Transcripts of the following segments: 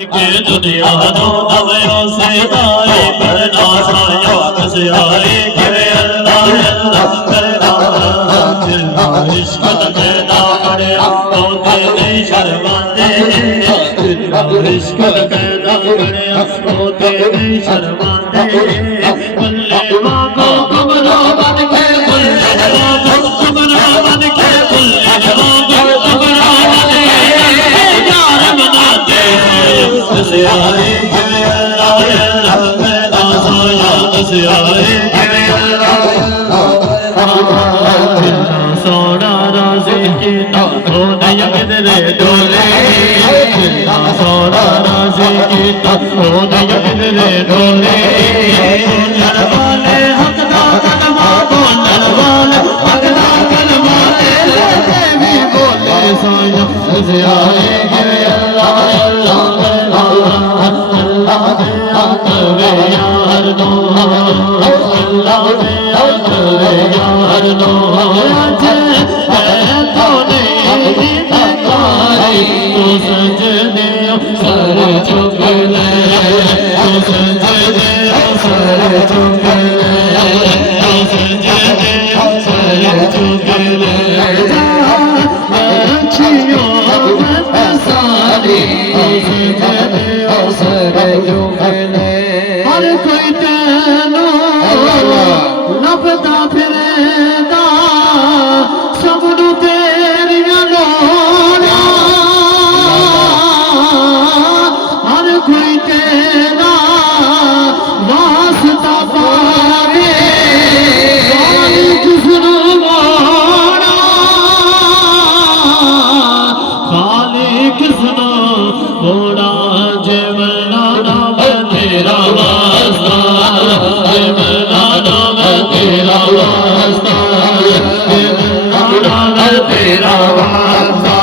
के दुनिया दो नवयों से दाए करना साया कस आए करे अल्लाह अल्लाह करना इश्क करना पड़या तो तेरे शर्माते इश्क करना पड़या तो तेरे शर्माते बल्ले मांगो कमरा बन के बल्ले मांगो कमरा बन के बल्ले मांगो कमरा बन के यार बनाते कस आए करे अल्लाह अल्लाह करना साया कस आए करे अल्लाह सोना राज़ी की ना हो नहीं किधरे डोले सोना राज़ी की ना हो नहीं किधरे डोले नरवाले हकदा कलमा बोलने वाले हकदा कलमा ले भी बोले साया कस आए करे अल्लाह अल्लाह अल्लाह करे यार नो अल्लाह करे यार नो सजने सर चुगले सजने सर चुगले सजने सर चुगले अच्छियों मत सारी सजने सर चुगले हर कोई तेनो लभदा फिरेदा सबनू तेरियां लोड़ां हर कोई तेरा वास्ता पावे वाली किसनू मोड़ा खाली किसनू मोड़ा जे मना नाम तेरा वास्ता जे मना नाम तेरा वास्ता जे मना नाम तेरा वास्ता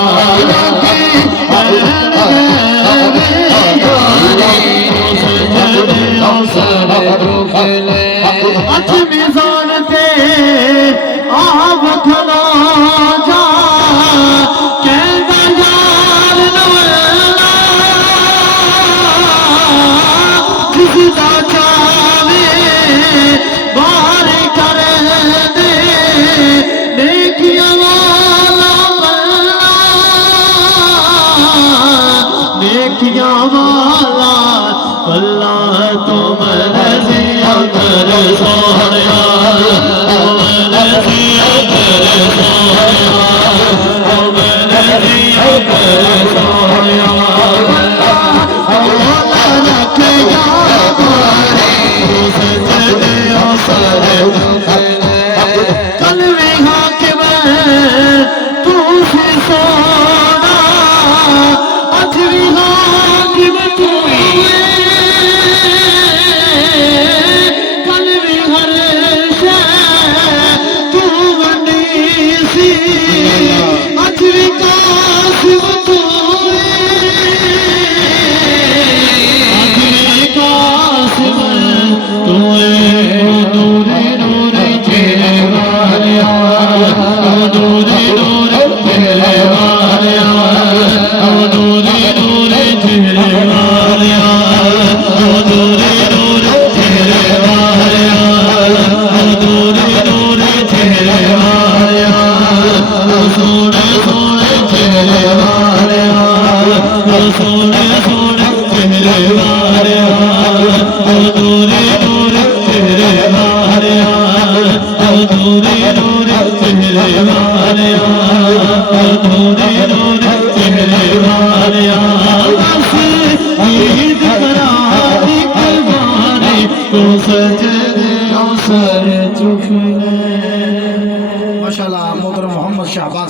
अच मिजान ते आप खड़ा जा कहता यार नवला जिसदा चावे बाहर कर दे नेकियां वाला बल्ला नेकियां वाला बल्ला तुम रज़िया कर सोहया तुम रज़िया कर सोहया तुम रज़िया कर सोहया अल्लाह रखे यारे सजदे सर कलवे हाकिम तू से सोना अज भी हाकिम तू माशाल्लाह मोहतरम मोहम्मद शाहबाज